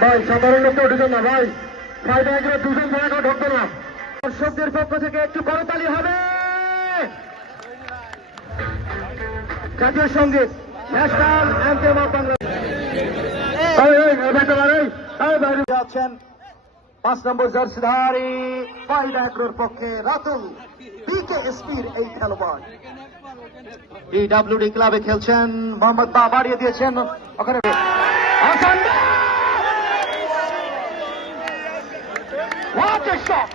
ভাই সাধারণ লোকটা ঢুকে না ভাই, ফাইডা এগুলো দুজন ধরে ঢুকবে না। দর্শকদের পক্ষ থেকে একটু করতালি হবে। জাতীয় সঙ্গীত, ন্যাশনাল অ্যান্থেম অফ বাংলাদেশ। আছেন 5 নম্বর জার্সিধারী ফাইডা এগ্রোর পক্ষে রাতুল বিকেএসপির এই খেলোয়াড়। পিডব্লিউডি ক্লাবে খেলছেন, মোহাম্মদ বা বাড়িয়ে দিয়েছেন ওখানে। What a shot!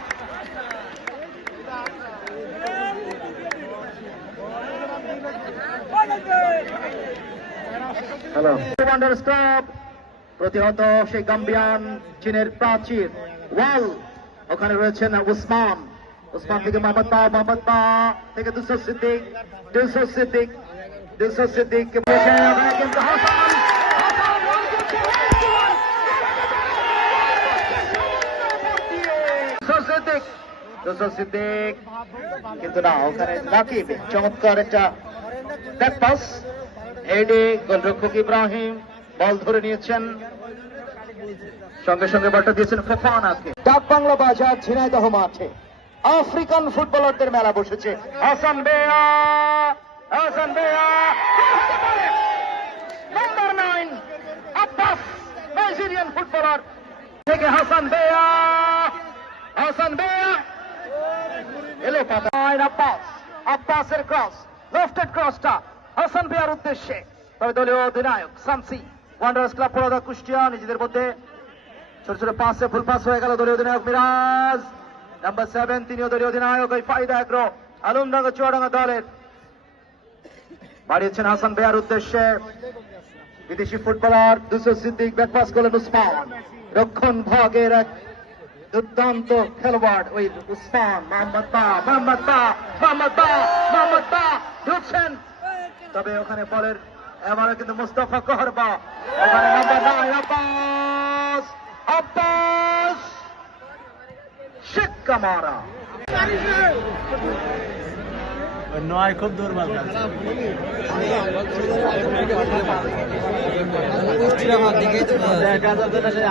Hello. Commander stop. প্রতিহত সেই গাম্বিয়ান চীনের প্রাচীর ওয়াল। ওখানে রয়েছেন উসমান, উসমান থেকে মোহাম্মদ বা থেকে দুসর সিদ্দিক, কিন্তু সিদ্দিক কিন্তু না, ওখানে নাকিব চমৎকার একটা ব্যাক পাস হেডে গোলরক্ষক ইব্রাহিম বল ধরে নিয়েছেন, সঙ্গে সঙ্গে বলটা দিয়েছেন ফোফানাকে। ডাক বাংলা বাজার ঝিনাইদহ মাঠে আফ্রিকান ফুটবলারদের মেলা বসেছে। হাসান বেয়া নাম্বার 9 আব্বাস, নাইজেরিয়ান ফুটবলার থেকে হাসান বেয়া এলো পাতায় আব্বাসের ক্রস, লেফটেড ক্রসটা হাসান বেয়ার উদ্দেশ্যে। তবে দলীয় অধিনায়ক সামসি ওয়ান্ডারার্স ক্লাব পড়াদা কুষ্টিয়া নিজেদের মধ্যে ছোট ছোট পাসে ফুল পাস হয়ে গেল। দলীয় অধিনায়ক মিরাজ নাম্বার 7, তিনিও দলীয় অধিনায়ক ওই ফাইদা এগ্রো আলমডাঙ্গা চুয়াডাঙ্গা দলের। বাড়িয়েছেন হাসান বেয়ার উদ্দেশ্যে বিদেশি ফুটবলার দুসর সিদ্দিক, ব্যাক পাস করলেন উসমান। রক্ষণ ভাগের এক দুর্দান্ত খেলোয়াড় ওই উসমান। মোহাম্মদ বা ঢুকছেন, তবে ওখানে বলের এবারে কিন্তু মুস্তাফা কহরবা, ওখানে নাম্বার 9 আব্বাস শেখ কামারা। নয় খুব দুর্বল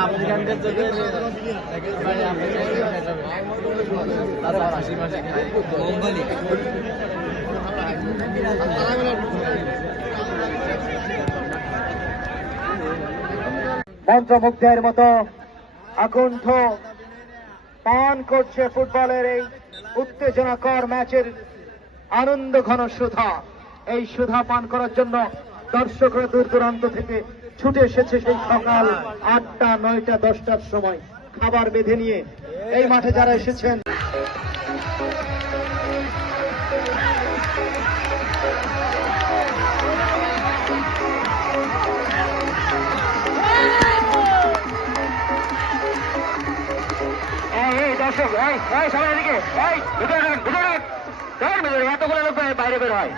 আফ্রিকানদের চোখে মন্ত্রমুগ্ধের মতো আকুণ্ঠ পান করছে ফুটবলের এই উত্তেজনাকর ম্যাচের আনন্দ ঘন সুধা। এই সুধা পান করার জন্য দর্শকরা দূর দূরান্ত থেকে ছুটে এসেছে সেই সকাল 8টা 9টা 10টার সময় খাবার বেঁধে নিয়ে এই মাঠে যারা এসেছেন। দর্শক সবাই এদিকে এতগুলো লোক বাইরে বের হয়।